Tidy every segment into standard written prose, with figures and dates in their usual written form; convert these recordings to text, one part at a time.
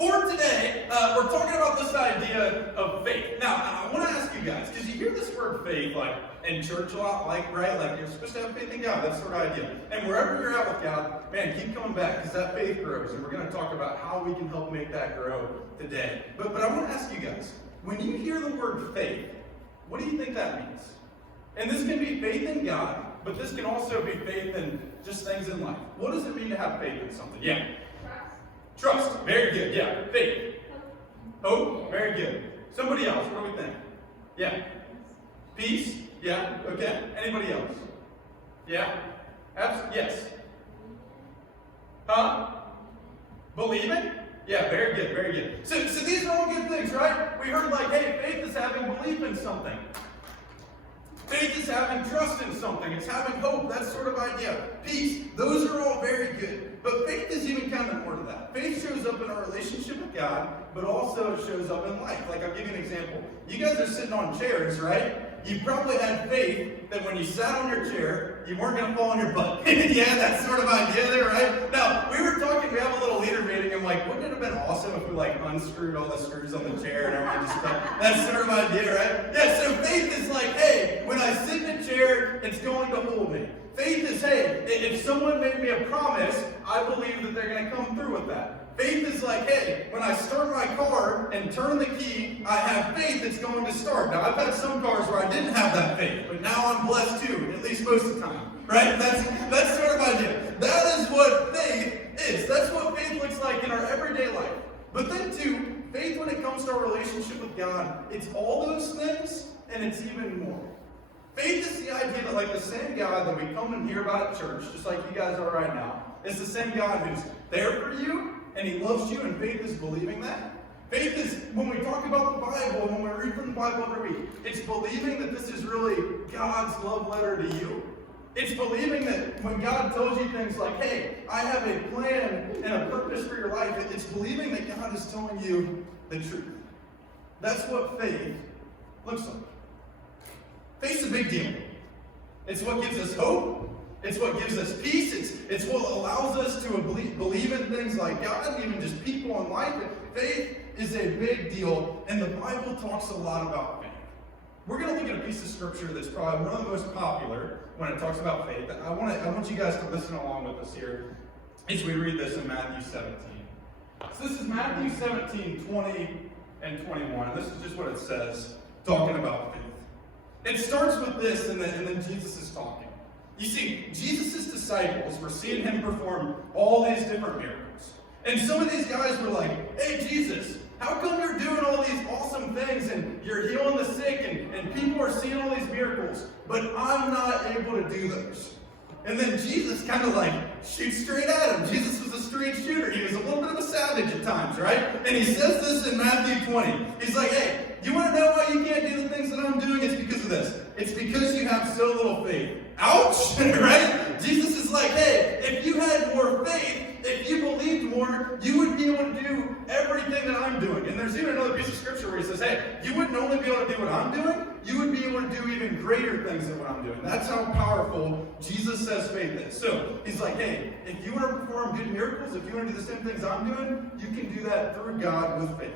for today, we're talking about this idea of faith. Now, I want to ask you guys, because you hear this word faith, like, in church a lot, like, right? Like, you're supposed to have faith in God, that sort of idea. And wherever you're at with God, man, keep coming back, because that faith grows, and we're going to talk about how we can help make that grow today. But I want to ask you guys, when you hear the word faith, what do you think that means? And this can be faith in God, but this can also be faith in just things in life. What does it mean to have faith in something? Yeah. Trust. Very good. Yeah. Faith. Hope. Very good. Somebody else. What do we think? Yeah. Peace. Yeah. Okay. Anybody else? Yeah. Yes. Huh? Believing? Yeah. Very good. Very good. So these are all good things, right? We heard like, hey, faith is having belief in something. Faith is having trust in something. It's having hope. That sort of idea. Peace. Those are all very good. But faith is even kind of more to that. Faith shows up in our relationship with God, but also it shows up in life. Like, I'll give you an example. You guys are sitting on chairs, right? You probably had faith that when you sat on your chair, you weren't going to fall on your butt. Yeah, that sort of idea there, right? Now, we were talking, we have a little leader meeting, and like, wouldn't it have been awesome if we like unscrewed all the screws on the chair and everything just like, that sort of idea, right? Yeah, so faith is like, hey, when I sit in a chair, it's going to hold me. Faith is, hey, if someone made me a promise, I believe that they're going to come through with that. Faith is like, hey, when I start my car and turn the key, I have faith it's going to start. Now, I've had some cars where I didn't have that faith, but now I'm blessed too, at least most of the time, right? That's sort of idea. That is what faith is. That's what faith looks like in our everyday life. But then too, faith when it comes to our relationship with God, it's all those things, and it's even more. Faith is the idea that like the same God that we come and hear about at church, just like you guys are right now, is the same God who's there for you, and He loves you, and faith is believing that. Faith is, when we talk about the Bible, when we read from the Bible every week, it's believing that this is really God's love letter to you. It's believing that when God tells you things like, hey, I have a plan and a purpose for your life, it's believing that God is telling you the truth. That's what faith looks like. Faith's a big deal. It's what gives us hope. It's what gives us peace. It's what allows us to believe in things like God, even just people in life. Faith is a big deal, and the Bible talks a lot about faith. We're going to look at a piece of scripture that's probably one of the most popular when it talks about faith. I want you guys to listen along with us here as we read this in Matthew 17. So this is Matthew 17, 20 and 21. And this is just what it says, talking about faith. It starts with this, and then Jesus is talking. You see, Jesus' disciples were seeing Him perform all these different miracles. And some of these guys were like, hey, Jesus, how come you're doing all these awesome things, and you're healing the sick, and people are seeing all these miracles, but I'm not able to do those? And then Jesus kind of like shoots straight at him. Jesus was a straight shooter. He was a little bit of a savage at times, right? And he says this in Matthew 20. He's like, hey, you want to know why you can't do the things that I'm doing? It's because of this. It's because you have so little faith. Ouch! Right? Jesus is like, hey, if you had more faith, if you believed more, you would be able to do everything that I'm doing. And there's even another piece of scripture where he says, hey, you wouldn't only be able to do what I'm doing, you would be able to do even greater things than what I'm doing. That's how powerful Jesus says faith is. So he's like, hey, if you want to perform good miracles, if you want to do the same things I'm doing, you can do that through God with faith.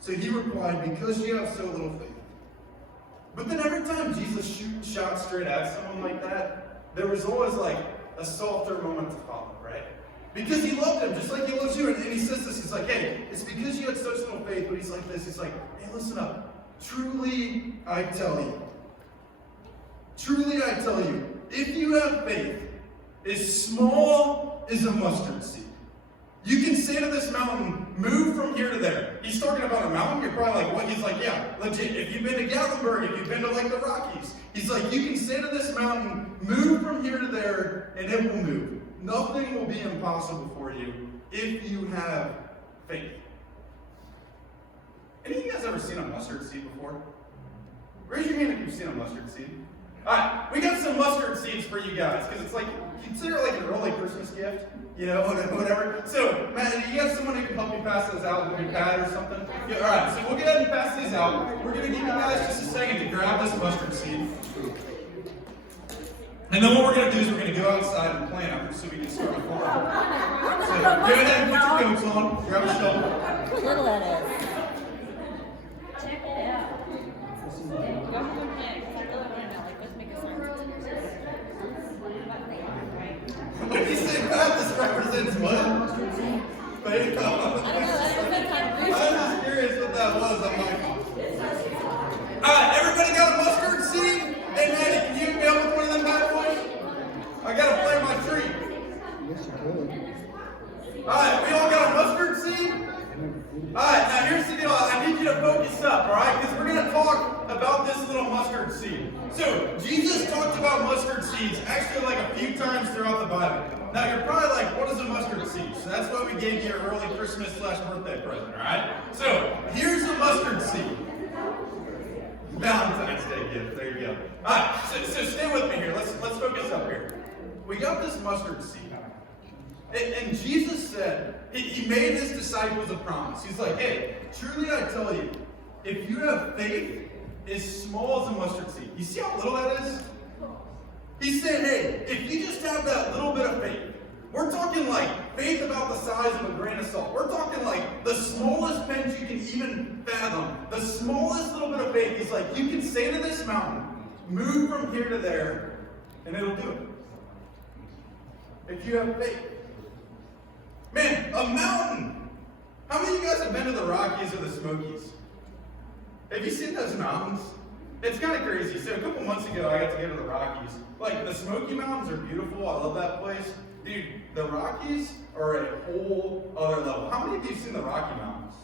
So he replied, because you have so little faith. But then every time Jesus shot straight at someone like that, there was always like a softer moment to follow, right? Because he loved him just like he loves you. And he says this, he's like, hey, it's because you had such little faith. But he's like this, he's like, hey, listen up. Truly I tell you, if you have faith as small as a mustard seed, you can say to this mountain, move from here to there. He's talking about a mountain. You're probably like, what? He's like, yeah, legit. If you've been to Gatlinburg, if you've been to like the Rockies, he's like, you can say to this mountain, move from here to there, and it will move. Nothing will be impossible for you if you have faith. Any of you guys ever seen a mustard seed before? Raise your hand if you've seen a mustard seed. All right, we got some mustard seeds for you guys, because it's like, consider it like an early Christmas gift, you know, whatever. So, Matt, you have someone who can help you pass those out with your pad or something? Yeah, all right, so we'll go ahead and pass these out. We're going to give you guys just a second to grab this mustard seed. And then what we're going to do is we're going to go outside and plant after so we can start the farm. So go ahead and put your coats on, grab a shovel. Look how little that is. Check it out. What did you say, Pat? This represents what? Faith. I'm just curious what that was. I'm like, alright, everybody got a mustard seed? Hey, Manny, can you help with one of them bad boys? I gotta plant my tree. Yes, you could. Alright, we all got a mustard seed? Alright, now here's the deal. I need you to focus up, alright? Because we're going to talk about this little mustard seed. So, Jesus talked about mustard seeds actually like a few times throughout the Bible. Now, you're probably like, what is a mustard seed? So that's why we gave you an early Christmas/birthday present, alright? So, here's the mustard seed. Valentine's Day gift. There you go. Alright, so stay with me here. Let's focus up here. We got this mustard seed. And Jesus said, he made his disciples a promise. He's like, hey, truly I tell you, if you have faith as small as a mustard seed, you see how little that is? He's saying, hey, if you just have that little bit of faith, we're talking like faith about the size of a grain of salt. We're talking like the smallest pinch you can even fathom. The smallest little bit of faith. He's like, you can say to this mountain, move from here to there, and it'll do it. If you have faith. Man, a mountain. How many of you guys have been to the Rockies or the Smokies? Have you seen those mountains? It's kind of crazy. So a couple months ago, I got to go to the Rockies. Like, the Smoky Mountains are beautiful. I love that place. Dude, the Rockies are a whole other level. How many of you have seen the Rocky Mountains?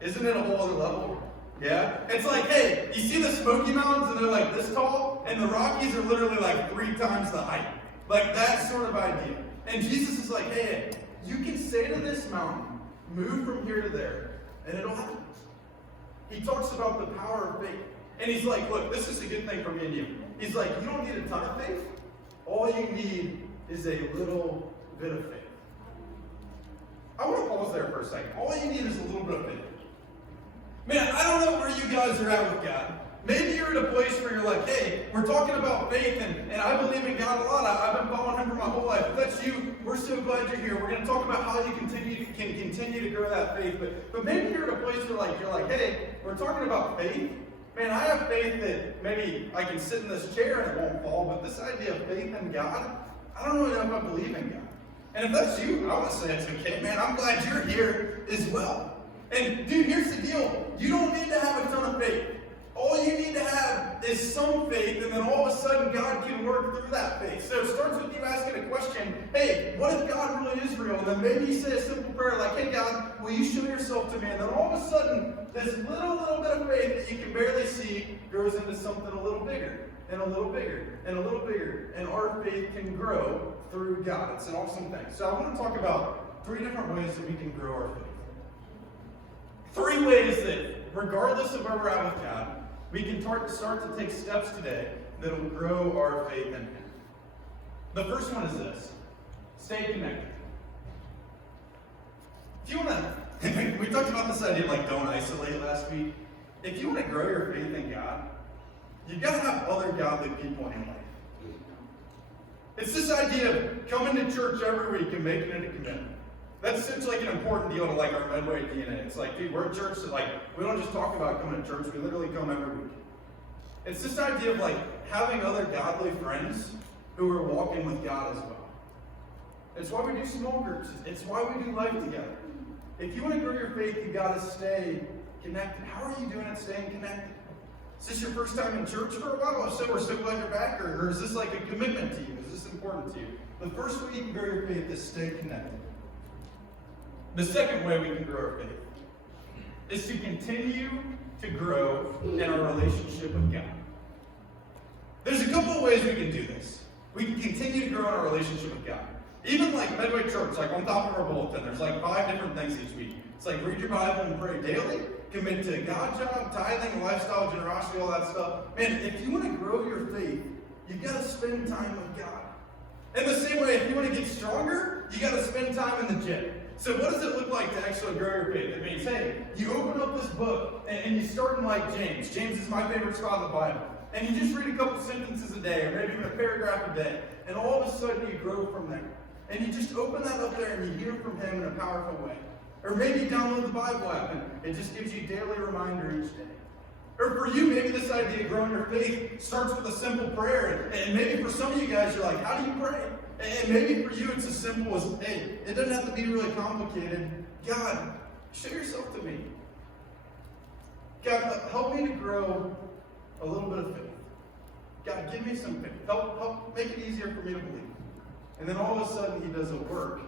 Isn't it a whole other level? Yeah? It's like, hey, you see the Smoky Mountains and they're like this tall, and the Rockies are literally like 3 times the height. Like, that sort of idea. And Jesus is like, hey, you can say to this mountain, move from here to there, and it'll happen. He talks about the power of faith. And he's like, look, this is a good thing for me and you. He's like, you don't need a ton of faith. All you need is a little bit of faith. I want to pause there for a second. All you need is a little bit of faith. Man, I don't know where you guys are at with God. Maybe you're at a place where you're like, hey, we're talking about faith, and I believe in God a lot. I've been following him for my whole life. If that's you, we're so glad you're here. We're going to talk about how you can continue to grow that faith. But maybe you're at a place where you're like, hey, we're talking about faith. Man, I have faith that maybe I can sit in this chair and it won't fall, but this idea of faith in God, I don't really know if I believe in God. And if that's you, I want to say it's okay, man. I'm glad you're here as well. And dude, here's the deal. You don't need to have a ton of faith. All you need to have is some faith, and then all of a sudden God can work through that faith. So it starts with you asking a question, hey, what if God really is real? And then maybe you say a simple prayer like, hey God, will you show yourself to me? And then all of a sudden, this little bit of faith that you can barely see grows into something a little bigger, and a little bigger, and a little bigger. And our faith can grow through God. It's an awesome thing. So I want to talk about 3 different ways that we can grow our faith. 3 ways that, regardless of where we're at with God, we can start to take steps today that will grow our faith in Him. The first one is this: stay connected. If you want to, we talked about this idea of like don't isolate last week. If you want to grow your faith in God, you've got to have other godly people in your life. It's this idea of coming to church every week and making it a commitment. That's such like an important deal to like our Medway DNA. It's like, dude, we're a church that like, we don't just talk about coming to church, we literally come every week. It's this idea of like having other godly friends who are walking with God as well. It's why we do small groups. It's why we do life together. If you want to grow your faith, you got to stay connected. How are you doing at staying connected? Is this your first time in church for a while? If so, we're so glad you're back. Or is this like a commitment to you? Is this important to you? The first way you can grow your faith is stay connected. The second way we can grow our faith is to continue to grow in our relationship with God. There's a couple of ways we can do this. We can continue to grow in our relationship with God. Even like Medway Church, like on top of our bulletin, there's like 5 different things each week. It's like read your Bible and pray daily, commit to God job, tithing, lifestyle, generosity, all that stuff. Man, if you want to grow your faith, you've got to spend time with God. In the same way, if you want to get stronger, you got to spend time in the gym. So what does it look like to actually grow your faith? It means, hey, you open up this book and you start in like James. James is my favorite spot in the Bible. And you just read a couple sentences a day, or maybe even a paragraph a day, and all of a sudden you grow from there. And you just open that up there and you hear from him in a powerful way. Or maybe you download the Bible app and it just gives you a daily reminder each day. Or for you, maybe this idea of growing your faith starts with a simple prayer. And maybe for some of you guys, you're like, how do you pray? And maybe for you, it's as simple as, hey, it doesn't have to be really complicated. God, show yourself to me. God, help me to grow a little bit of faith. God, give me some faith. Help make it easier for me to believe. And then all of a sudden, he does a work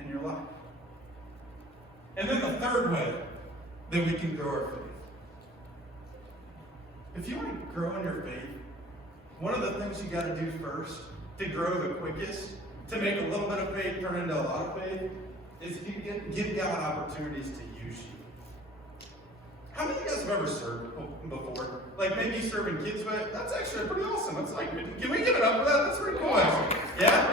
in your life. And then the third way that we can grow our faith. If you want to grow in your faith, one of the things you got to do first to grow the quickest, to make a little bit of faith turn into a lot of faith, is give God opportunities to use you. How many of you guys have ever served before? Like maybe you serve in kids' way? That's actually pretty awesome. That's like, can we give it up for that? That's pretty cool, actually. Yeah?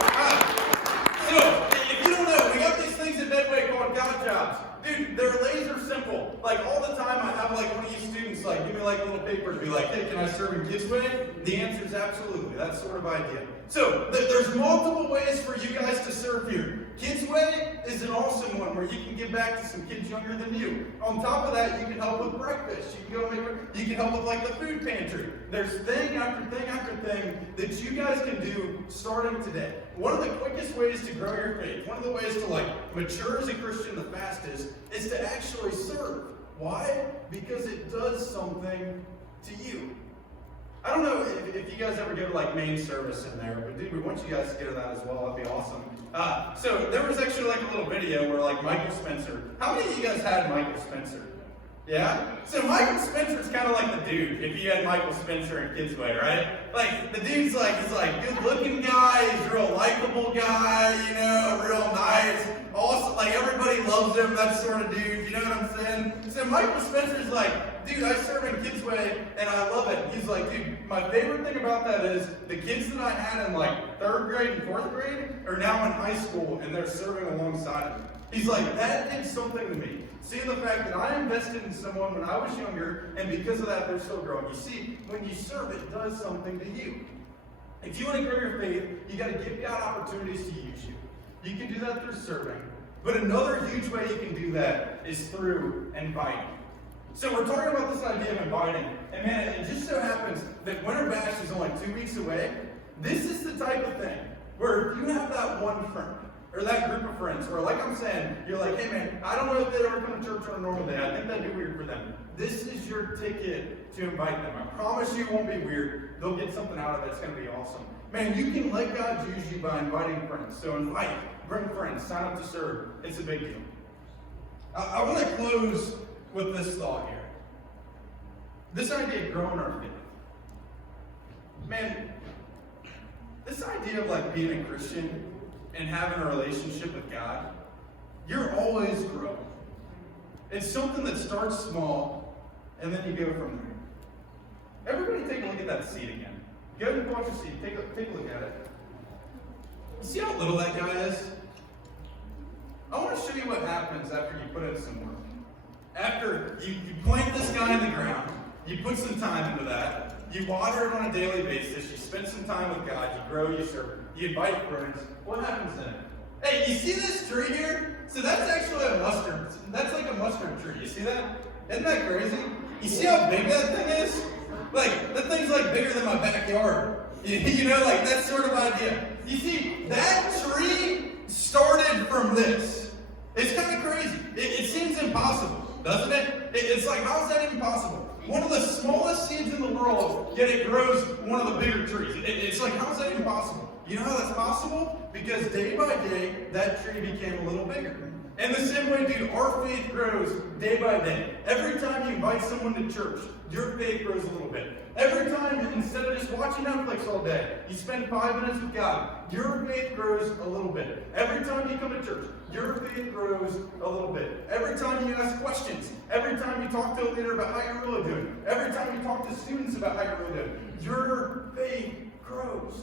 So, if you don't know, we got these things at Medway called God jobs. Dude, they're laser simple. Like all the time I have like one of you students like give me like a little paper to be like, hey, can I serve in kids' way? The answer is absolutely. That sort of idea. So there's multiple ways for you guys to serve here. Kids' way is an awesome one where you can give back to some kids younger than you. On top of that, you can help with breakfast. You can help with like the food pantry. There's thing after thing after thing that you guys can do starting today. One of the quickest ways to grow your faith, one of the ways to like mature as a Christian the fastest, is to actually serve. Why? Because it does something to you. I don't know if you guys ever go to like main service in there, but dude, we want you guys to go to that as well. That'd be awesome. So there was actually like a little video where like Michael Spencer. How many of you guys had Michael Spencer? Yeah? So Michael Spencer's kind of like the dude, if you had Michael Spencer in Kids Way, right? Like, the dude's like, he's like good-looking guy, he's a real likable guy, you know, real nice. Also, like, everybody loves him, that sort of dude, you know what I'm saying? So Michael Spencer's like, dude, I serve in Kids Way, and I love it. He's like, dude, my favorite thing about that is the kids that I had in, like, 3rd grade and 4th grade are now in high school, and they're serving alongside him. He's like, that did something to me. Seeing the fact that I invested in someone when I was younger, and because of that, they're still growing. You see, when you serve, it does something to you. If you want to grow your faith, you got to give God opportunities to use you. You can do that through serving. But another huge way you can do that is through inviting. So we're talking about this idea of inviting. And man, it just so happens that Winter Bash is only 2 weeks away. This is the type of thing where if you have that one friend, or that group of friends, or like I'm saying, you're like, hey man, I don't know if they'd ever come to church on a normal day. I think that'd be weird for them. This is your ticket to invite them. I promise you it won't be weird. They'll get something out of it. It's going to be awesome. Man, you can let God use you by inviting friends. So invite, bring friends, sign up to serve. It's a big deal. I want to close with this thought here. This idea of growing our faith. Man, this idea of like being a Christian and having a relationship with God, you're always growing. It's something that starts small, and then you go from there. Everybody take a look at that seat again. Go ahead and watch your seat. Take a look at it. See how little that guy is? I want to show you what happens after you put in some work. After you plant this guy in the ground, you put some time into that, you water it on a daily basis, you spend some time with God, you grow, you serve, you invite friends. What happens then? Hey, you see this tree here? So that's actually a mustard. That's like a mustard tree. You see that? Isn't that crazy? You see how big that thing is? Like, that thing's like bigger than my backyard. You know, like that sort of idea. You see, that tree started from this. It's kind of crazy. It seems impossible, doesn't it? It's like, how is that even possible? One of the smallest seeds in the world, yet it grows one of the bigger trees. It's like, how is that even possible? You know how that's possible? Because day by day, that tree became a little bigger. And the same way, dude, our faith grows day by day. Every time you invite someone to church, your faith grows a little bit. Every time, instead of just watching Netflix all day, you spend 5 minutes with God, your faith grows a little bit. Every time you come to church, your faith grows a little bit. Every time you ask questions, every time you talk to a leader about how you're really doing, every time you talk to students about how you're really doing, your faith grows.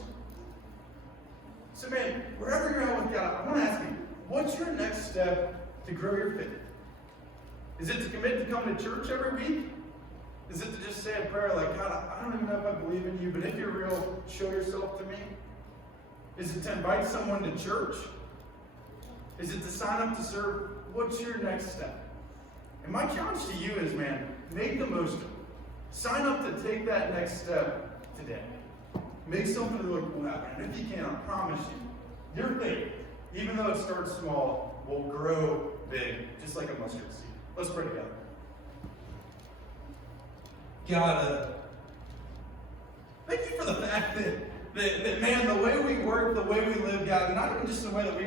So man, wherever you're at with God, I want to ask you, what's your next step to grow your faith? Is it to commit to come to church every week? Is it to just say a prayer like, God, I don't even know if I believe in you, but if you're real, show yourself to me? Is it to invite someone to church? Is it to sign up to serve? What's your next step? And my challenge to you is, man, make the most of it. Sign up to take that next step today. Make something really cool happen. And if you can, I promise you, your faith, even though it starts small, will grow big, just like a mustard seed. Let's pray together. God, thank you for the fact that man, the way we work, the way we live, God, not even just the way that we